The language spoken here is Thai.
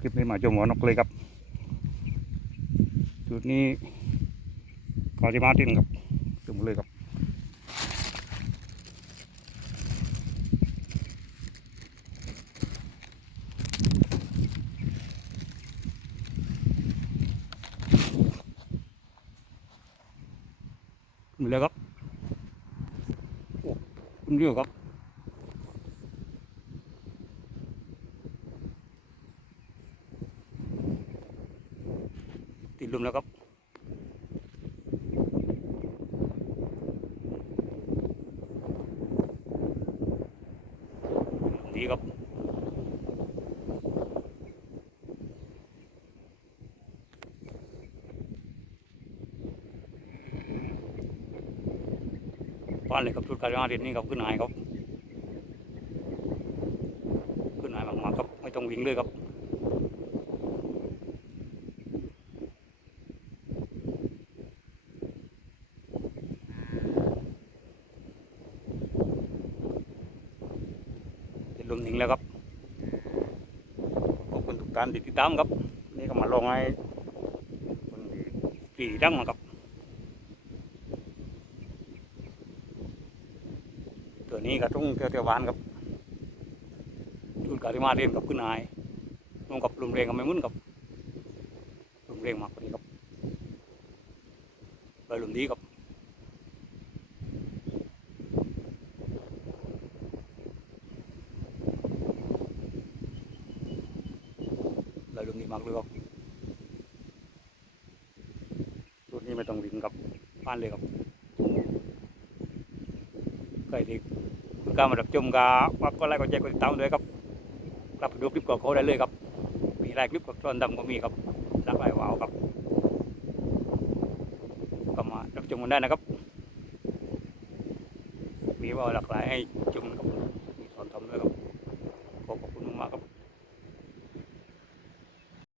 คลิปนี้มาชมหัวนกเลยครับ จุดนี้กอจิมาตินครับถึงเลยครับขึ้นไปเลยครับโอ้ขึ้นเยอะครับ ดลมแล้วครับดีครับบ้านเลยครับชุดการงานเด่นนี่ครับขึ้นหายครับ ขึ้นหายมากๆครับไม่ต้องวิ่งเลยครับ ดลมถึงแล้วครับขอบคุณทุกท่านที่ติดตามครับ นี่ก็มาลองให้คนที่ปีดังมาครับตัวนี้ก็ต้องเที่ยวเที่ยวหวานครับชุดกาที่มาเรียนกับขึ้นหายรวมกับลมเรงกับไม่มุ่นกับลมเรงมากกว่านี้ครับเลยลมดีครับ เลยลมดีมากเลยครับรุ่นนี้ไม่ต้องวิ่งกับบ้านเลยครับใครที่คุณกล้ามาดับชมกาว่าก็ไลค์ก็แชร์ก็ติดตามด้วยครับกลับไปดูคลิปก่อนเขาได้เลยครับ มีหลายคลิปกับตอนดำก็มีครับรักหลายวาวครับก็มารับชมกันได้นะครับ มีว่าหลากหลายให้ชมครับมีตอนทำด้วยครับ